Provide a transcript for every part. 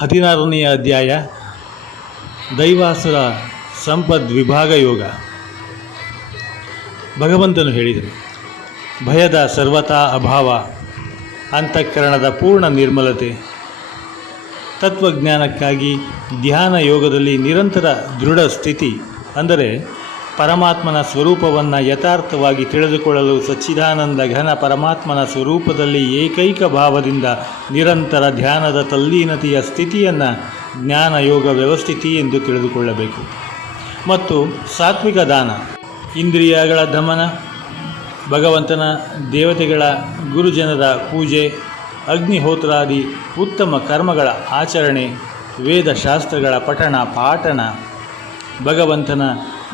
16ನೆಯ ಅಧ್ಯಾಯ ದೈವಾಸುರ ಸಂಪದ್ವಿಭಾಗ ಯೋಗ. ಭಗವಂತನು ಹೇಳಿದರು, ಭಯದ ಸರ್ವತಾ ಅಭಾವ, ಅಂತಃಕರಣದ ಪೂರ್ಣ ನಿರ್ಮಲತೆ, ತತ್ವಜ್ಞಾನಕ್ಕಾಗಿ ಧ್ಯಾನ ಯೋಗದಲ್ಲಿ ನಿರಂತರ ದೃಢ ಸ್ಥಿತಿ, ಅಂದರೆ ಪರಮಾತ್ಮನ ಸ್ವರೂಪವನ್ನು ಯಥಾರ್ಥವಾಗಿ ತಿಳಿದುಕೊಳ್ಳಲು ಸಚ್ಚಿದಾನಂದ ಘನ ಪರಮಾತ್ಮನ ಸ್ವರೂಪದಲ್ಲಿ ಏಕೈಕ ಭಾವದಿಂದ ನಿರಂತರ ಧ್ಯಾನದ ತಲ್ಲೀನತೆಯ ಸ್ಥಿತಿಯನ್ನು ಜ್ಞಾನ ಯೋಗ ವ್ಯವಸ್ಥಿತಿ ಎಂದು ತಿಳಿದುಕೊಳ್ಳಬೇಕು. ಮತ್ತು ಸಾತ್ವಿಕ ದಾನ, ಇಂದ್ರಿಯಗಳ ದಮನ, ಭಗವಂತನ ದೇವತೆಗಳ ಗುರುಜನರ ಪೂಜೆ, ಅಗ್ನಿಹೋತ್ರಾದಿ ಉತ್ತಮ ಕರ್ಮಗಳ ಆಚರಣೆ, ವೇದಶಾಸ್ತ್ರಗಳ ಪಠಣ ಪಾಠಣ, ಭಗವಂತನ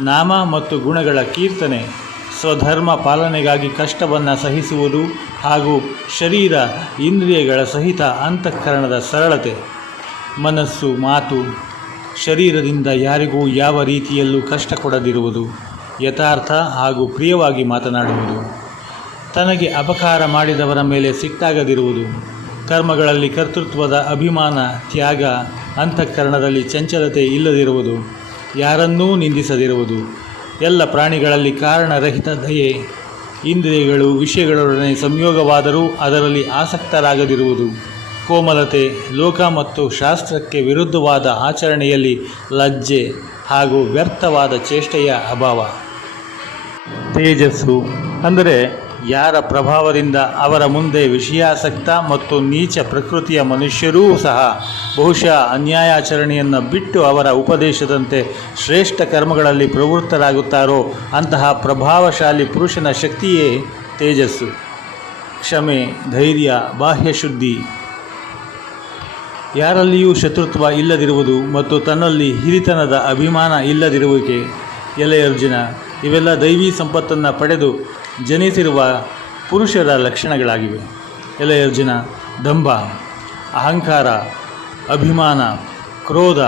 ನಾಮ ಮತ್ತು ಗುಣಗಳ ಕೀರ್ತನೆ, ಸ್ವಧರ್ಮ ಪಾಲನೆಗಾಗಿ ಕಷ್ಟವನ್ನು ಸಹಿಸುವುದು ಹಾಗೂ ಶರೀರ ಇಂದ್ರಿಯಗಳ ಸಹಿತ ಅಂತಃಕರಣದ ಸರಳತೆ, ಮನಸ್ಸು ಮಾತು ಶರೀರದಿಂದ ಯಾರಿಗೂ ಯಾವ ರೀತಿಯಲ್ಲೂ ಕಷ್ಟ ಕೊಡದಿರುವುದು, ಯಥಾರ್ಥ ಹಾಗೂ ಪ್ರಿಯವಾಗಿ ಮಾತನಾಡುವುದು, ತನಗೆ ಅಪಕಾರ ಮಾಡಿದವರ ಮೇಲೆ ಸಿಟ್ಟಾಗದಿರುವುದು, ಕರ್ಮಗಳಲ್ಲಿ ಕರ್ತೃತ್ವದ ಅಭಿಮಾನ ತ್ಯಾಗ, ಅಂತಃಕರಣದಲ್ಲಿ ಚಂಚಲತೆ ಇಲ್ಲದಿರುವುದು, ಯಾರನ್ನೂ ನಿಂದಿಸದಿರುವುದು, ಎಲ್ಲ ಪ್ರಾಣಿಗಳಲ್ಲಿ ಕಾರಣರಹಿತ ದಯೆ, ಇಂದ್ರಿಯಗಳು ವಿಷಯಗಳೊಡನೆ ಸಂಯೋಗವಾದರೂ ಅದರಲ್ಲಿ ಆಸಕ್ತರಾಗದಿರುವುದು, ಕೋಮಲತೆ, ಲೋಕ ಮತ್ತು ಶಾಸ್ತ್ರಕ್ಕೆ ವಿರುದ್ಧವಾದ ಆಚರಣೆಯಲ್ಲಿ ಲಜ್ಜೆ ಹಾಗೂ ವ್ಯರ್ಥವಾದ ಚೇಷ್ಟೆಯ ಅಭಾವ. ತೇಜಸ್ಸು, ಅಂದರೆ ಯಾರ ಪ್ರಭಾವದಿಂದ ಅವರ ಮುಂದೆ ವಿಷಯಾಸಕ್ತ ಮತ್ತು ನೀಚ ಪ್ರಕೃತಿಯ ಮನುಷ್ಯರೂ ಸಹ ಬಹುಶಃ ಅನ್ಯಾಯಾಚರಣೆಯನ್ನು ಬಿಟ್ಟು ಅವರ ಉಪದೇಶದಂತೆ ಶ್ರೇಷ್ಠ ಕರ್ಮಗಳಲ್ಲಿ ಪ್ರವೃತ್ತರಾಗುತ್ತಾರೋ ಅಂತಹ ಪ್ರಭಾವಶಾಲಿ ಪುರುಷನ ಶಕ್ತಿಯೇ ತೇಜಸ್ಸು. ಕ್ಷಮೆ, ಧೈರ್ಯ, ಬಾಹ್ಯಶುದ್ಧಿ, ಯಾರಲ್ಲಿಯೂ ಶತ್ರುತ್ವ ಇಲ್ಲದಿರುವುದು ಮತ್ತು ತನ್ನಲ್ಲಿ ಹಿರಿತನದ ಅಭಿಮಾನ ಇಲ್ಲದಿರುವಿಕೆ. ಎಲೆ ಅರ್ಜುನ, ಇವೆಲ್ಲ ದೈವಿ ಸಂಪತ್ತನ್ನು ಪಡೆದು ಜನಿಸಿರುವ ಪುರುಷರ ಲಕ್ಷಣಗಳಾಗಿವೆ. ಎಲೆ ಅರ್ಜುನ, ದಂಭ, ಅಹಂಕಾರ, ಅಭಿಮಾನ, ಕ್ರೋಧ,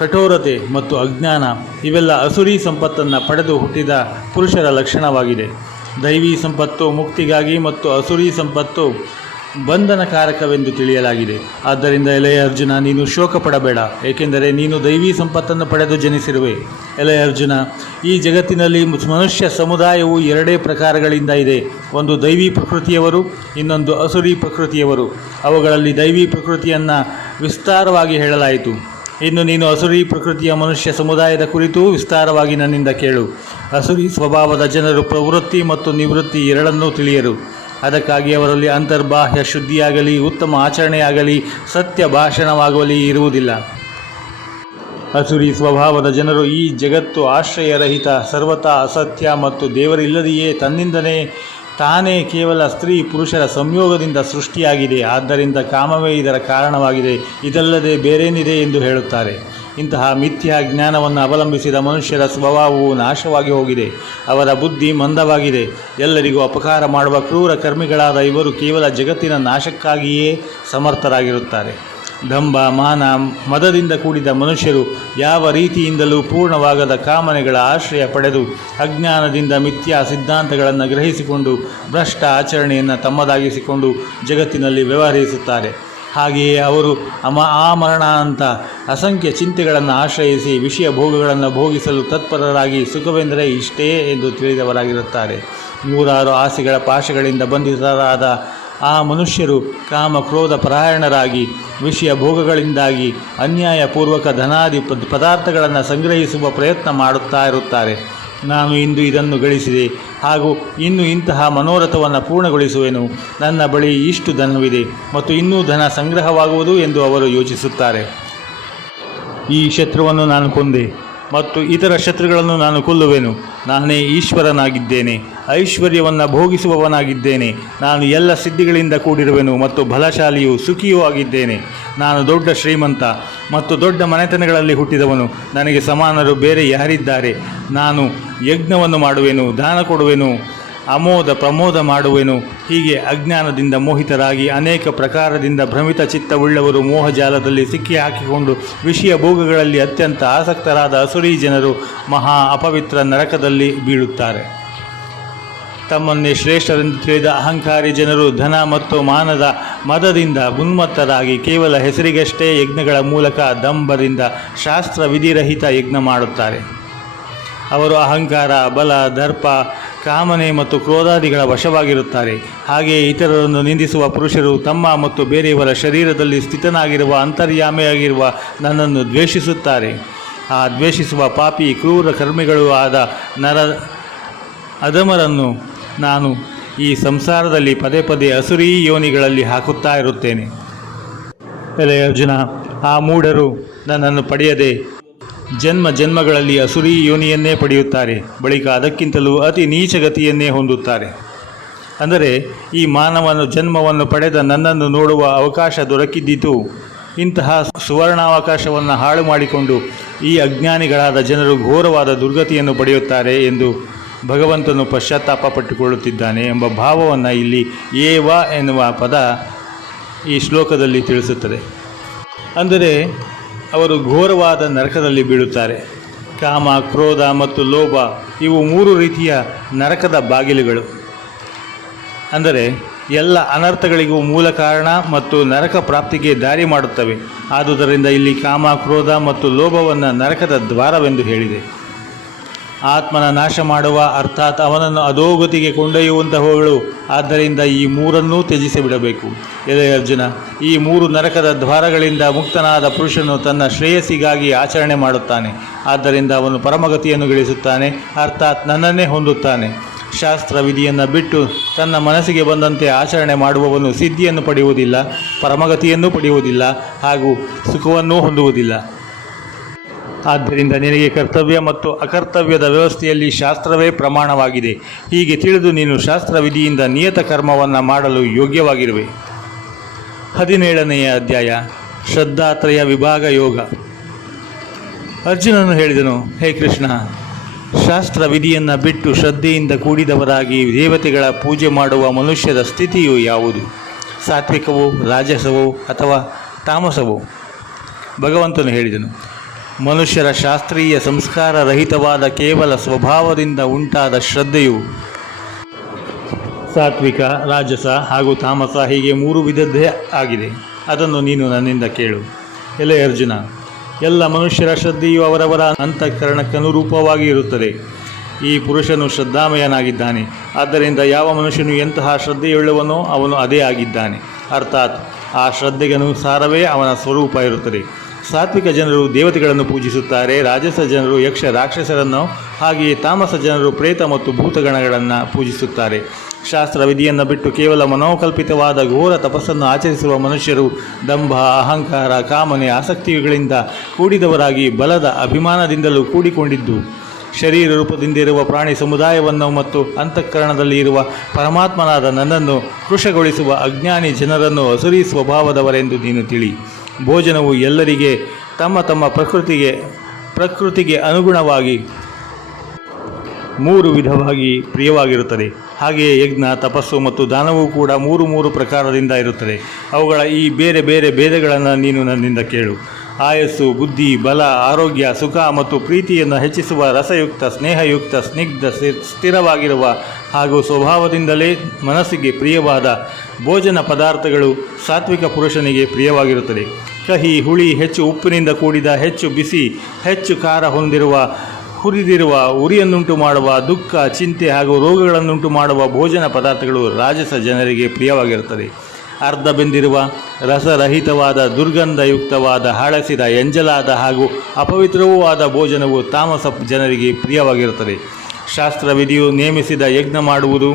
ಕಠೋರತೆ ಮತ್ತು ಅಜ್ಞಾನ ಇವೆಲ್ಲ ಅಸುರಿ ಸಂಪತ್ತನ್ನು ಪಡೆದು ಹುಟ್ಟಿದ ಪುರುಷರ ಲಕ್ಷಣವಾಗಿದೆ. ದೈವಿ ಸಂಪತ್ತು ಮುಕ್ತಿಗಾಗಿ ಮತ್ತು ಅಸುರಿ ಸಂಪತ್ತು ಬಂಧನಕಾರಕವೆಂದು ತಿಳಿಯಲಾಗಿದೆ. ಆದ್ದರಿಂದ ಎಲೆಯ ಅರ್ಜುನ, ನೀನು ಶೋಕ ಪಡಬೇಡ, ಏಕೆಂದರೆ ನೀನು ದೈವಿ ಸಂಪತ್ತನ್ನು ಪಡೆದು ಜನಿಸಿರುವೆ. ಎಲೆಯ ಅರ್ಜುನ, ಈ ಜಗತ್ತಿನಲ್ಲಿ ಮನುಷ್ಯ ಸಮುದಾಯವು ಎರಡೇ ಪ್ರಕಾರಗಳಿಂದ ಇದೆ. ಒಂದು ದೈವಿ ಪ್ರಕೃತಿಯವರು, ಇನ್ನೊಂದು ಅಸುರಿ ಪ್ರಕೃತಿಯವರು. ಅವುಗಳಲ್ಲಿ ದೈವಿ ಪ್ರಕೃತಿಯನ್ನು ವಿಸ್ತಾರವಾಗಿ ಹೇಳಲಾಯಿತು. ಇನ್ನು ನೀನು ಅಸುರಿ ಪ್ರಕೃತಿಯ ಮನುಷ್ಯ ಸಮುದಾಯದ ಕುರಿತು ವಿಸ್ತಾರವಾಗಿ ನನ್ನಿಂದ ಕೇಳು. ಅಸುರಿ ಸ್ವಭಾವದ ಜನರು ಪ್ರವೃತ್ತಿ ಮತ್ತು ನಿವೃತ್ತಿ ಎರಡನ್ನೂ ತಿಳಿಯರು. ಅದಕ್ಕಾಗಿ ಅವರಲ್ಲಿ ಅಂತರ್ಬಾಹ್ಯ ಶುದ್ಧಿಯಾಗಲಿ, ಉತ್ತಮ ಆಚರಣೆಯಾಗಲಿ, ಸತ್ಯ ಭಾಷಣವಾಗಲಿ ಇರುವುದಿಲ್ಲ. ಅಸುರಿ ಸ್ವಭಾವದ ಜನರು ಈ ಜಗತ್ತು ಆಶ್ರಯರಹಿತ, ಸರ್ವತಾ ಅಸತ್ಯ ಮತ್ತು ದೇವರಿಲ್ಲದೆಯೇ ತನ್ನಿಂದನೇ ತಾನೇ ಕೇವಲ ಸ್ತ್ರೀ ಪುರುಷರ ಸಂಯೋಗದಿಂದ ಸೃಷ್ಟಿಯಾಗಿದೆ, ಆದ್ದರಿಂದ ಕಾಮವೇ ಇದರ ಕಾರಣವಾಗಿದೆ, ಇದಲ್ಲದೆ ಬೇರೇನಿದೆ ಎಂದು ಹೇಳುತ್ತಾರೆ. ಇಂತಹ ಮಿಥ್ಯಾ ಜ್ಞಾನವನ್ನು ಅವಲಂಬಿಸಿದ ಮನುಷ್ಯರ ಸ್ವಭಾವವು ನಾಶವಾಗಿ ಹೋಗಿದೆ. ಅವರ ಬುದ್ಧಿ ಮಂದವಾಗಿದೆ. ಎಲ್ಲರಿಗೂ ಅಪಕಾರ ಮಾಡುವ ಕ್ರೂರ ಕರ್ಮಿಗಳಾದ ಇವರು ಕೇವಲ ಜಗತ್ತಿನ ನಾಶಕ್ಕಾಗಿಯೇ ಸಮರ್ಥರಾಗಿರುತ್ತಾರೆ. ದಂಭ, ಮಾನ, ಮದದಿಂದ ಕೂಡಿದ ಮನುಷ್ಯರು ಯಾವ ರೀತಿಯಿಂದಲೂ ಪೂರ್ಣವಾಗದ ಕಾಮನೆಗಳ ಆಶ್ರಯ ಪಡೆದು ಅಜ್ಞಾನದಿಂದ ಮಿಥ್ಯಾ ಸಿದ್ಧಾಂತಗಳನ್ನು ಗ್ರಹಿಸಿಕೊಂಡು ಭ್ರಷ್ಟ ಆಚರಣೆಯನ್ನು ತಮ್ಮದಾಗಿಸಿಕೊಂಡು ಜಗತ್ತಿನಲ್ಲಿ ವ್ಯವಹರಿಸುತ್ತಾರೆ. ಹಾಗೆಯೇ ಅವರು ಆಮರಣಾಂತ ಅಸಂಖ್ಯ ಚಿಂತೆಗಳನ್ನು ಆಶ್ರಯಿಸಿ ವಿಷಯ ಭೋಗಗಳನ್ನು ಭೋಗಿಸಲು ತತ್ಪರರಾಗಿ ಸುಖವೆಂದರೆ ಇಷ್ಟೇ ಎಂದು ತಿಳಿದವರಾಗಿರುತ್ತಾರೆ. ನೂರಾರು ಆಸೆಗಳ ಪಾಶಗಳಿಂದ ಬಂಧಿತರಾದ ಆ ಮನುಷ್ಯರು ಕಾಮ ಕ್ರೋಧ ಪರಾಯಣರಾಗಿ ವಿಷಯ ಭೋಗಗಳಿಂದಾಗಿ ಅನ್ಯಾಯಪೂರ್ವಕ ಧನಾದಿ ಪದಾರ್ಥಗಳನ್ನು ಸಂಗ್ರಹಿಸುವ ಪ್ರಯತ್ನ ಮಾಡುತ್ತಾ ಇರುತ್ತಾರೆ. ನಾನು ಇಂದು ಇದನ್ನು ಗಳಿಸಿದೆ ಹಾಗೂ ಇನ್ನು ಇಂತಹ ಮನೋರಥವನ್ನು ಪೂರ್ಣಗೊಳಿಸುವೆನು, ನನ್ನ ಬಳಿ ಇಷ್ಟು ಧನವಿದೆ ಮತ್ತು ಇನ್ನೂ ಧನ ಸಂಗ್ರಹವಾಗುವುದು ಎಂದು ಅವರು ಯೋಚಿಸುತ್ತಾರೆ. ಈ ಶತ್ರುವನ್ನು ನಾನು ಕೊಂದೆ ಮತ್ತು ಇತರ ಶತ್ರುಗಳನ್ನು ನಾನು ಕೊಲ್ಲುವೆನು. ನಾನೇ ಈಶ್ವರನಾಗಿದ್ದೇನೆ, ಐಶ್ವರ್ಯವನ್ನು ಭೋಗಿಸುವವನಾಗಿದ್ದೇನೆ. ನಾನು ಎಲ್ಲ ಸಿದ್ಧಿಗಳಿಂದ ಕೂಡಿರುವೆನು ಮತ್ತು ಬಲಶಾಲಿಯೂ ಸುಖಿಯೂ ಆಗಿದ್ದೇನೆ. ನಾನು ದೊಡ್ಡ ಶ್ರೀಮಂತ ಮತ್ತು ದೊಡ್ಡ ಮನೆತನಗಳಲ್ಲಿ ಹುಟ್ಟಿದವನು. ನನಗೆ ಸಮಾನರು ಬೇರೆ ಯಾರಿದ್ದಾರೆ? ನಾನು ಯಜ್ಞವನ್ನು ಮಾಡುವೆನು, ದಾನ ಕೊಡುವೆನು, ಅಮೋದ ಪ್ರಮೋದ ಮಾಡುವೆನು. ಹೀಗೆ ಅಜ್ಞಾನದಿಂದ ಮೋಹಿತರಾಗಿ ಅನೇಕ ಪ್ರಕಾರದಿಂದ ಭ್ರಮಿತ ಚಿತ್ತವುಳ್ಳವರು ಮೋಹಜಾಲದಲ್ಲಿ ಸಿಕ್ಕಿ ಹಾಕಿಕೊಂಡು ವಿಷಯ ಭೋಗಗಳಲ್ಲಿ ಅತ್ಯಂತ ಆಸಕ್ತರಾದ ಅಸುರಿ ಜನರು ಮಹಾ ಅಪವಿತ್ರ ನರಕದಲ್ಲಿ ಬೀಳುತ್ತಾರೆ. ತಮ್ಮನ್ನೇ ಶ್ರೇಷ್ಠರೆಂದು ತಿಳಿದ ಅಹಂಕಾರಿ ಜನರು ಧನ ಮತ್ತು ಮಾನದ ಮದದಿಂದ ಉನ್ಮತ್ತರಾಗಿ ಕೇವಲ ಹೆಸರಿಗಷ್ಟೇ ಯಜ್ಞಗಳ ಮೂಲಕ ದಂಭದಿಂದ ಶಾಸ್ತ್ರ ವಿಧಿರಹಿತ ಯಜ್ಞ ಮಾಡುತ್ತಾರೆ. ಅವರು ಅಹಂಕಾರ, ಬಲ, ದರ್ಪ, ಕಾಮನೆ ಮತ್ತು ಕ್ರೋಧಾದಿಗಳ ವಶವಾಗಿರುತ್ತಾರೆ. ಹಾಗೆಯೇ ಇತರರನ್ನು ನಿಂದಿಸುವ ಪುರುಷರು ತಮ್ಮ ಮತ್ತು ಬೇರೆಯವರ ಶರೀರದಲ್ಲಿ ಸ್ಥಿತನಾಗಿರುವ ಅಂತರ್ಯಾಮಿಯಾಗಿರುವ ನನ್ನನ್ನು ದ್ವೇಷಿಸುತ್ತಾರೆ. ಆ ದ್ವೇಷಿಸುವ ಪಾಪಿ ಕ್ರೂರ ಕರ್ಮಿಗಳೂ ಆದ ಅಧಮರನ್ನು ನಾನು ಈ ಸಂಸಾರದಲ್ಲಿ ಪದೇ ಪದೇ ಅಸುರೀ ಯೋನಿಗಳಲ್ಲಿ ಹಾಕುತ್ತಾ ಇರುತ್ತೇನೆ. ಎಲೆ ಅರ್ಜುನ, ಆ ಮೂಢರು ನನ್ನನ್ನು ಪಡೆಯದೆ ಜನ್ಮಗಳಲ್ಲಿ ಅಸುರೀ ಯೋನಿಯನ್ನೇ ಪಡೆಯುತ್ತಾರೆ. ಬಳಿಕ ಅದಕ್ಕಿಂತಲೂ ಅತಿ ನೀಚಗತಿಯನ್ನೇ ಹೊಂದುತ್ತಾರೆ. ಅಂದರೆ ಈ ಮಾನವನ ಜನ್ಮವನ್ನು ಪಡೆದ ನನ್ನನ್ನು ನೋಡುವ ಅವಕಾಶ ದೊರಕಿದ್ದಿತು ಇಂತಹ ಸುವರ್ಣಾವಕಾಶವನ್ನು ಹಾಳು ಮಾಡಿಕೊಂಡು ಈ ಅಜ್ಞಾನಿಗಳಾದ ಜನರು ಘೋರವಾದ ದುರ್ಗತಿಯನ್ನು ಪಡೆಯುತ್ತಾರೆ ಎಂದು ಭಗವಂತನು ಪಶ್ಚಾತ್ತಾಪ ಪಟ್ಟುಕೊಳ್ಳುತ್ತಿದ್ದಾನೆ ಎಂಬ ಭಾವವನ್ನು ಇಲ್ಲಿ ಏವ ಎನ್ನುವ ಪದ ಈ ಶ್ಲೋಕದಲ್ಲಿ ತಿಳಿಸುತ್ತದೆ. ಅಂದರೆ ಅವರು ಘೋರವಾದ ನರಕದಲ್ಲಿ ಬೀಳುತ್ತಾರೆ. ಕಾಮ, ಕ್ರೋಧ ಮತ್ತು ಲೋಭ ಇವು 3 ರೀತಿಯ ನರಕದ ಬಾಗಿಲುಗಳು. ಅಂದರೆ ಎಲ್ಲ ಅನರ್ಥಗಳಿಗೂ ಮೂಲ ಕಾರಣ ಮತ್ತು ನರಕ ಪ್ರಾಪ್ತಿಗೆ ದಾರಿ ಮಾಡುತ್ತವೆ. ಆದುದರಿಂದ ಇಲ್ಲಿ ಕಾಮ, ಕ್ರೋಧ ಮತ್ತು ಲೋಭವನ್ನು ನರಕದ ದ್ವಾರವೆಂದು ಹೇಳಿದೆ. ಆತ್ಮನ ನಾಶ ಮಾಡುವ, ಅರ್ಥಾತ್ ಅವನನ್ನು ಅಧೋಗತಿಗೆ ಕೊಂಡೊಯ್ಯುವಂತಹವುಗಳು. ಆದ್ದರಿಂದ ಈ 3ನ್ನೂ ತ್ಯಜಿಸಿ ಬಿಡಬೇಕು. ಎಲೆ ಅರ್ಜುನ, ಈ 3 ನರಕದ ದ್ವಾರಗಳಿಂದ ಮುಕ್ತನಾದ ಪುರುಷನು ತನ್ನ ಶ್ರೇಯಸ್ಸಿಗಾಗಿ ಆಚರಣೆ ಮಾಡುತ್ತಾನೆ. ಆದ್ದರಿಂದ ಅವನು ಪರಮಗತಿಯನ್ನು ಗಳಿಸುತ್ತಾನೆ, ಅರ್ಥಾತ್ ನನ್ನನ್ನೇ ಹೊಂದುತ್ತಾನೆ. ಶಾಸ್ತ್ರ ವಿಧಿಯನ್ನು ಬಿಟ್ಟು ತನ್ನ ಮನಸ್ಸಿಗೆ ಬಂದಂತೆ ಆಚರಣೆ ಮಾಡುವವನು ಸಿದ್ಧಿಯನ್ನು ಪಡೆಯುವುದಿಲ್ಲ, ಪರಮಗತಿಯನ್ನು ಪಡೆಯುವುದಿಲ್ಲ ಹಾಗೂ ಸುಖವನ್ನೂ ಹೊಂದುವುದಿಲ್ಲ. ಆದ್ದರಿಂದ ನಿನಗೆ ಕರ್ತವ್ಯ ಮತ್ತು ಅಕರ್ತವ್ಯದ ವ್ಯವಸ್ಥೆಯಲ್ಲಿ ಶಾಸ್ತ್ರವೇ ಪ್ರಮಾಣವಾಗಿದೆ. ಹೀಗೆ ತಿಳಿದು ನೀನು ಶಾಸ್ತ್ರವಿಧಿಯಿಂದ ನಿಯತ ಕರ್ಮವನ್ನು ಮಾಡಲು ಯೋಗ್ಯವಾಗಿರುವೆ. 17ನೆಯ ಅಧ್ಯಾಯ, ಶ್ರದ್ಧಾತ್ರಯ ವಿಭಾಗ ಯೋಗ. ಅರ್ಜುನನು ಹೇಳಿದನು, ಹೇ ಕೃಷ್ಣ, ಶಾಸ್ತ್ರ ವಿಧಿಯನ್ನು ಬಿಟ್ಟು ಶ್ರದ್ಧೆಯಿಂದ ಕೂಡಿದವರಾಗಿ ದೇವತೆಗಳ ಪೂಜೆ ಮಾಡುವ ಮನುಷ್ಯರ ಸ್ಥಿತಿಯು ಯಾವುದು? ಸಾತ್ವಿಕವೋ, ರಾಜಸವೋ ಅಥವಾ ತಾಮಸವೋ? ಭಗವಂತನು ಹೇಳಿದನು, ಮನುಷ್ಯರ ಶಾಸ್ತ್ರೀಯ ಸಂಸ್ಕಾರ ರಹಿತವಾದ ಕೇವಲ ಸ್ವಭಾವದಿಂದ ಉಂಟಾದ ಶ್ರದ್ಧೆಯು ಸಾತ್ವಿಕ, ರಾಜಸ ಹಾಗೂ ತಾಮಸ, ಹೀಗೆ 3 ವಿಧದ್ದೇ ಆಗಿದೆ. ಅದನ್ನು ನೀನು ನನ್ನಿಂದ ಕೇಳು. ಎಲೆ ಅರ್ಜುನ, ಎಲ್ಲ ಮನುಷ್ಯರ ಶ್ರದ್ಧೆಯು ಅವರವರ ಅಂತಃಕರಣಕ್ಕನುರೂಪವಾಗಿ ಇರುತ್ತದೆ. ಈ ಪುರುಷನು ಶ್ರದ್ಧಾಮಯನಾಗಿದ್ದಾನೆ. ಆದ್ದರಿಂದ ಯಾವ ಮನುಷ್ಯನು ಎಂತಹ ಶ್ರದ್ಧೆಯುಳ್ಳವನೋ ಅವನು ಅದೇ ಆಗಿದ್ದಾನೆ. ಅರ್ಥಾತ್ ಆ ಶ್ರದ್ಧೆಗನುಸಾರವೇ ಅವನ ಸ್ವರೂಪ ಇರುತ್ತದೆ. ಸಾತ್ವಿಕ ಜನರು ದೇವತೆಗಳನ್ನು ಪೂಜಿಸುತ್ತಾರೆ, ರಾಜಸ ಜನರು ಯಕ್ಷ ರಾಕ್ಷಸರನ್ನು, ಹಾಗೆಯೇ ತಾಮಸ ಜನರು ಪ್ರೇತ ಮತ್ತು ಭೂತಗಣಗಳನ್ನು ಪೂಜಿಸುತ್ತಾರೆ. ಶಾಸ್ತ್ರ ವಿಧಿಯನ್ನು ಬಿಟ್ಟು ಕೇವಲ ಮನೋಕಲ್ಪಿತವಾದ ಘೋರ ತಪಸ್ಸನ್ನು ಆಚರಿಸುವ ಮನುಷ್ಯರು ದಂಭ, ಅಹಂಕಾರ, ಕಾಮನೆ, ಆಸಕ್ತಿಗಳಿಂದ ಕೂಡಿದವರಾಗಿ ಬಲದ ಅಭಿಮಾನದಿಂದಲೂ ಕೂಡಿಕೊಂಡಿದ್ದು ಶರೀರ ರೂಪದಿಂದಿರುವ ಪ್ರಾಣಿ ಸಮುದಾಯವನ್ನು ಮತ್ತು ಅಂತಃಕರಣದಲ್ಲಿ ಇರುವ ಪರಮಾತ್ಮನಾದ ನನ್ನನ್ನು ಕೃಶಗೊಳಿಸುವ ಅಜ್ಞಾನಿ ಜನರನ್ನು ಅಸುರಿ ಸ್ವಭಾವದವರೆಂದು ನೀನು ತಿಳಿ. ಭೋಜನವು ಎಲ್ಲರಿಗೆ ತಮ್ಮ ತಮ್ಮ ಪ್ರಕೃತಿಗೆ ಅನುಗುಣವಾಗಿ 3 ವಿಧವಾಗಿ ಪ್ರಿಯವಾಗಿರುತ್ತದೆ. ಹಾಗೆಯೇ ಯಜ್ಞ, ತಪಸ್ಸು ಮತ್ತು ದಾನವೂ ಕೂಡ 3 ಪ್ರಕಾರದಿಂದ ಇರುತ್ತದೆ. ಅವುಗಳ ಈ ಬೇರೆ ಬೇರೆ ಭೇದಗಳನ್ನು ನೀನು ನನ್ನಿಂದ ಕೇಳು. ಆಯಸ್ಸು, ಬುದ್ಧಿ, ಬಲ, ಆರೋಗ್ಯ, ಸುಖ ಮತ್ತು ಪ್ರೀತಿಯನ್ನು ಹೆಚ್ಚಿಸುವ ರಸಯುಕ್ತ, ಸ್ನೇಹಯುಕ್ತ, ಸ್ನಿಗ್ಧ, ಸ್ಥಿರವಾಗಿರುವ ಹಾಗೂ ಸ್ವಭಾವದಿಂದಲೇ ಮನಸ್ಸಿಗೆ ಪ್ರಿಯವಾದ ಭೋಜನ ಪದಾರ್ಥಗಳು ಸಾತ್ವಿಕ ಪುರುಷನಿಗೆ ಪ್ರಿಯವಾಗಿರುತ್ತದೆ. ಕಹಿ, ಹುಳಿ, ಹೆಚ್ಚು ಉಪ್ಪಿನಿಂದ ಕೂಡಿದ, ಹೆಚ್ಚು ಬಿಸಿ, ಹೆಚ್ಚು ಖಾರ ಹೊಂದಿರುವ, ಹುರಿದಿರುವ, ಉರಿಯನ್ನುಂಟು ಮಾಡುವ, ದುಃಖ, ಚಿಂತೆ ಹಾಗೂ ರೋಗಗಳನ್ನುಂಟು ಮಾಡುವ ಭೋಜನ ಪದಾರ್ಥಗಳು ರಾಜಸ ಜನರಿಗೆ ಪ್ರಿಯವಾಗಿರುತ್ತದೆ. ಅರ್ಧ ಬೆಂದಿರುವ, ರಸರಹಿತವಾದ, ದುರ್ಗಂಧಯುಕ್ತವಾದ, ಹಳಸಿದ, ಎಂಜಲಾದ ಹಾಗೂ ಅಪವಿತ್ರವೂ ಆದ ಭೋಜನವು ತಾಮಸ ಜನರಿಗೆ ಪ್ರಿಯವಾಗಿರುತ್ತದೆ. ಶಾಸ್ತ್ರವಿಧಿಯು ನೇಮಿಸಿದ ಯಜ್ಞ ಮಾಡುವುದು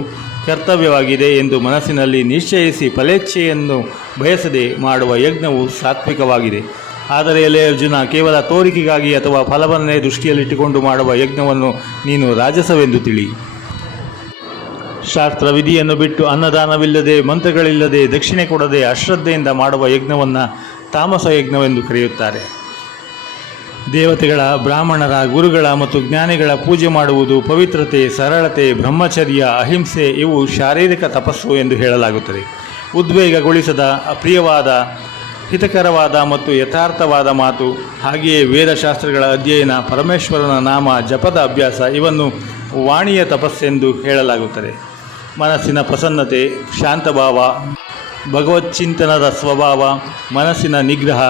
ಕರ್ತವ್ಯವಾಗಿದೆ ಎಂದು ಮನಸ್ಸಿನಲ್ಲಿ ನಿಶ್ಚಯಿಸಿ ಫಲೇಚ್ಛೆಯನ್ನು ಬಯಸದೆ ಮಾಡುವ ಯಜ್ಞವು ಸಾತ್ವಿಕವಾಗಿದೆ. ಆದರೆ ಎಲೆ ಅರ್ಜುನ, ಕೇವಲ ತೋರಿಕೆಗಾಗಿ ಅಥವಾ ಫಲವನ್ನೇ ದೃಷ್ಟಿಯಲ್ಲಿಟ್ಟುಕೊಂಡು ಮಾಡುವ ಯಜ್ಞವನ್ನು ನೀನು ರಾಜಸವೆಂದು ತಿಳಿ. ಶಾಸ್ತ್ರ ವಿಧಿಯನ್ನು ಬಿಟ್ಟು ಅನ್ನದಾನವಿಲ್ಲದೆ, ಮಂತ್ರಗಳಿಲ್ಲದೆ, ದಕ್ಷಿಣೆ ಕೊಡದೆ ಅಶ್ರದ್ಧೆಯಿಂದ ಮಾಡುವ ಯಜ್ಞವನ್ನು ತಾಮಸ ಯಜ್ಞವೆಂದು ಕರೆಯುತ್ತಾರೆ. ದೇವತೆಗಳ, ಬ್ರಾಹ್ಮಣರ, ಗುರುಗಳ ಮತ್ತು ಜ್ಞಾನಿಗಳ ಪೂಜೆ ಮಾಡುವುದು ಪವಿತ್ರತೆ, ಸರಳತೆ, ಬ್ರಹ್ಮಚರ್ಯ, ಅಹಿಂಸೆ ಇವು ಶಾರೀರಿಕ ತಪಸ್ಸು ಎಂದು ಹೇಳಲಾಗುತ್ತದೆ. ಉದ್ವೇಗಗೊಳಿಸದ, ಪ್ರಿಯವಾದ, ಹಿತಕರವಾದ ಮತ್ತು ಯಥಾರ್ಥವಾದ ಮಾತು, ಹಾಗೆಯೇ ವೇದಶಾಸ್ತ್ರಗಳ ಅಧ್ಯಯನ, ಪರಮೇಶ್ವರನ ನಾಮ ಜಪದ ಅಭ್ಯಾಸ ಇವನ್ನು ವಾಣಿಯ ತಪಸ್ಸೆಂದು ಹೇಳಲಾಗುತ್ತದೆ. ಮನಸ್ಸಿನ ಪ್ರಸನ್ನತೆ, ಶಾಂತಭಾವ, ಭಗವಚ್ಚಿಂತನದ ಸ್ವಭಾವ, ಮನಸ್ಸಿನ ನಿಗ್ರಹ,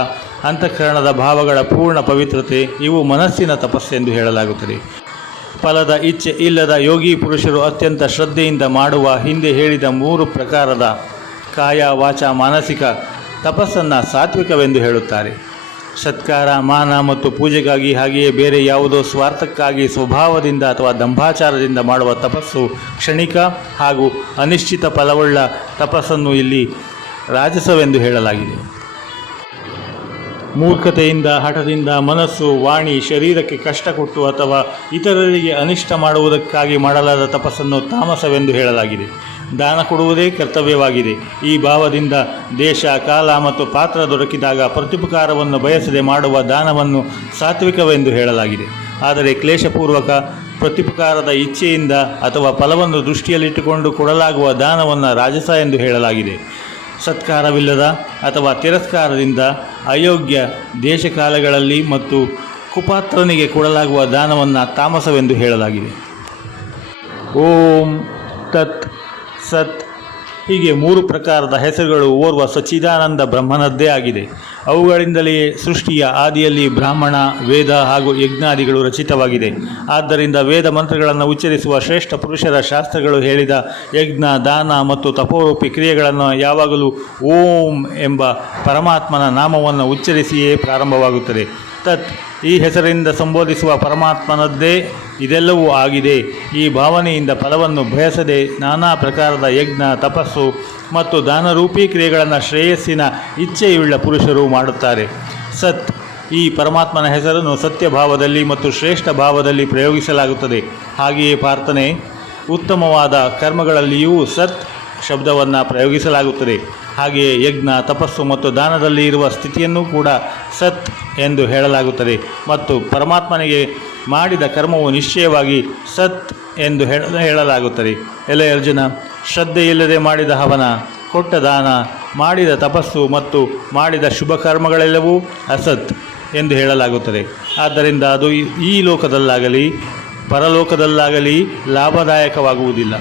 ಅಂತಃಕರಣದ ಭಾವಗಳ ಪೂರ್ಣ ಪವಿತ್ರತೆ ಇವು ಮನಸ್ಸಿನ ತಪಸ್ಸೆಂದು ಹೇಳಲಾಗುತ್ತದೆ. ಫಲದ ಇಚ್ಛೆ ಇಲ್ಲದ ಯೋಗಿ ಪುರುಷರು ಅತ್ಯಂತ ಶ್ರದ್ಧೆಯಿಂದ ಮಾಡುವ ಹಿಂದೆ ಹೇಳಿದ 3 ಪ್ರಕಾರದ ಕಾಯ ವಾಚ ಮಾನಸಿಕ ತಪಸ್ಸನ್ನು ಸಾತ್ವಿಕವೆಂದು ಹೇಳುತ್ತಾರೆ. ಸತ್ಕಾರ, ಮಾನ ಮತ್ತು ಪೂಜೆಗಾಗಿ ಹಾಗೆಯೇ ಬೇರೆ ಯಾವುದೋ ಸ್ವಾರ್ಥಕ್ಕಾಗಿ ಸ್ವಭಾವದಿಂದ ಅಥವಾ ದಂಭಾಚಾರದಿಂದ ಮಾಡುವ ತಪಸ್ಸು ಕ್ಷಣಿಕ ಹಾಗೂ ಅನಿಶ್ಚಿತ ಫಲವುಳ್ಳ ತಪಸ್ಸನ್ನು ಇಲ್ಲಿ ರಾಜಸವೆಂದು ಹೇಳಲಾಗಿದೆ. ಮೂರ್ಖತೆಯಿಂದ, ಹಠದಿಂದ ಮನಸ್ಸು, ವಾಣಿ, ಶರೀರಕ್ಕೆ ಕಷ್ಟ ಕೊಟ್ಟು ಅಥವಾ ಇತರರಿಗೆ ಅನಿಷ್ಟ ಮಾಡುವುದಕ್ಕಾಗಿ ಮಾಡಲಾದ ತಪಸ್ಸನ್ನು ತಾಮಸವೆಂದು ಹೇಳಲಾಗಿದೆ. ದಾನ ಕೊಡುವುದೇ ಕರ್ತವ್ಯವಾಗಿದೆ. ಈ ಭಾವದಿಂದ ದೇಶ, ಕಾಲ ಮತ್ತು ಪಾತ್ರ ದೊರಕಿದಾಗ ಪ್ರತ್ಯುಪಕಾರವನ್ನು ಬಯಸದೆ ಮಾಡುವ ದಾನವನ್ನು ಸಾತ್ವಿಕವೆಂದು ಹೇಳಲಾಗಿದೆ. ಆದರೆ ಕ್ಲೇಶಪೂರ್ವಕ ಪ್ರತ್ಯುಪಕಾರದ ಇಚ್ಛೆಯಿಂದ ಅಥವಾ ಫಲವನ್ನು ದೃಷ್ಟಿಯಲ್ಲಿಟ್ಟುಕೊಂಡು ಕೊಡಲಾಗುವ ದಾನವನ್ನು ರಾಜಸ ಎಂದು ಹೇಳಲಾಗಿದೆ. ಸತ್ಕಾರವಿಲ್ಲದ ಅಥವಾ ತಿರಸ್ಕಾರದಿಂದ ಅಯೋಗ್ಯ ದೇಶಕಾಲಗಳಲ್ಲಿ ಮತ್ತು ಕುಪಾತ್ರನಿಗೆ ಕೊಡಲಾಗುವ ದಾನವನ್ನು ತಾಮಸವೆಂದು ಹೇಳಲಾಗಿದೆ. ಓಂ ತತ್ ಸತ್ ಹೀಗೆ 3 ಪ್ರಕಾರದ ಹೆಸರುಗಳು ಓರ್ವ ಸಚ್ಚಿದಾನಂದ ಬ್ರಹ್ಮನದ್ದೇ ಆಗಿದೆ. ಅವುಗಳಿಂದಲೇ ಸೃಷ್ಟಿಯ ಆದಿಯಲ್ಲಿ ಬ್ರಾಹ್ಮಣ, ವೇದ ಹಾಗೂ ಯಜ್ಞಾದಿಗಳು ರಚಿತವಾಗಿದೆ. ಆದ್ದರಿಂದ ವೇದ ಮಂತ್ರಗಳನ್ನು ಉಚ್ಚರಿಸುವ ಶ್ರೇಷ್ಠ ಪುರುಷರ ಶಾಸ್ತ್ರಗಳು ಹೇಳಿದ ಯಜ್ಞ, ದಾನ ಮತ್ತು ತಪೋರೂಪಿ ಕ್ರಿಯೆಗಳನ್ನು ಯಾವಾಗಲೂ ಓಂ ಎಂಬ ಪರಮಾತ್ಮನ ನಾಮವನ್ನು ಉಚ್ಚರಿಸಿಯೇ ಪ್ರಾರಂಭವಾಗುತ್ತದೆ. ತತ್ ಈ ಹೆಸರಿಂದ ಸಂಬೋಧಿಸುವ ಪರಮಾತ್ಮನದ್ದೇ ಇದೆಲ್ಲವೂ ಆಗಿದೆ. ಈ ಭಾವನೆಯಿಂದ ಫಲವನ್ನು ಬಯಸದೆ ನಾನಾ ಪ್ರಕಾರದ ಯಜ್ಞ, ತಪಸ್ಸು ಮತ್ತು ದಾನರೂಪಿ ಕ್ರಿಯೆಗಳನ್ನು ಶ್ರೇಯಸ್ಸಿನ ಇಚ್ಛೆಯುಳ್ಳ ಪುರುಷರು ಮಾಡುತ್ತಾರೆ. ಸತ್ ಈ ಪರಮಾತ್ಮನ ಹೆಸರನ್ನು ಸತ್ಯಭಾವದಲ್ಲಿ ಮತ್ತು ಶ್ರೇಷ್ಠ ಭಾವದಲ್ಲಿ ಪ್ರಯೋಗಿಸಲಾಗುತ್ತದೆ. ಹಾಗೆಯೇ ಪ್ರಾರ್ಥನೆ, ಉತ್ತಮವಾದ ಕರ್ಮಗಳಲ್ಲಿಯೂ ಸತ್ ಶಬ್ದವನ್ನು ಪ್ರಯೋಗಿಸಲಾಗುತ್ತದೆ. ಹಾಗೆಯೇ ಯಜ್ಞ, ತಪಸ್ಸು ಮತ್ತು ದಾನದಲ್ಲಿ ಇರುವ ಸ್ಥಿತಿಯನ್ನು ಕೂಡ ಸತ್ ಎಂದು ಹೇಳಲಾಗುತ್ತದೆ. ಮತ್ತು ಪರಮಾತ್ಮನಿಗೆ ಮಾಡಿದ ಕರ್ಮವು ನಿಶ್ಚಯವಾಗಿ ಸತ್ ಎಂದು ಹೇಳಲಾಗುತ್ತದೆ. ಎಲೆ ಅರ್ಜುನ, ಶ್ರದ್ಧೆಯಿಲ್ಲದೆ ಮಾಡಿದ ಹವನ, ಕೊಟ್ಟ ದಾನ, ಮಾಡಿದ ತಪಸ್ಸು ಮತ್ತು ಮಾಡಿದ ಶುಭ ಕರ್ಮಗಳೆಲ್ಲವೂ ಅಸತ್ ಎಂದು ಹೇಳಲಾಗುತ್ತದೆ. ಆದ್ದರಿಂದ ಅದು ಈ ಲೋಕದಲ್ಲಾಗಲಿ ಪರಲೋಕದಲ್ಲಾಗಲಿ ಲಾಭದಾಯಕವಾಗುವುದಿಲ್ಲ.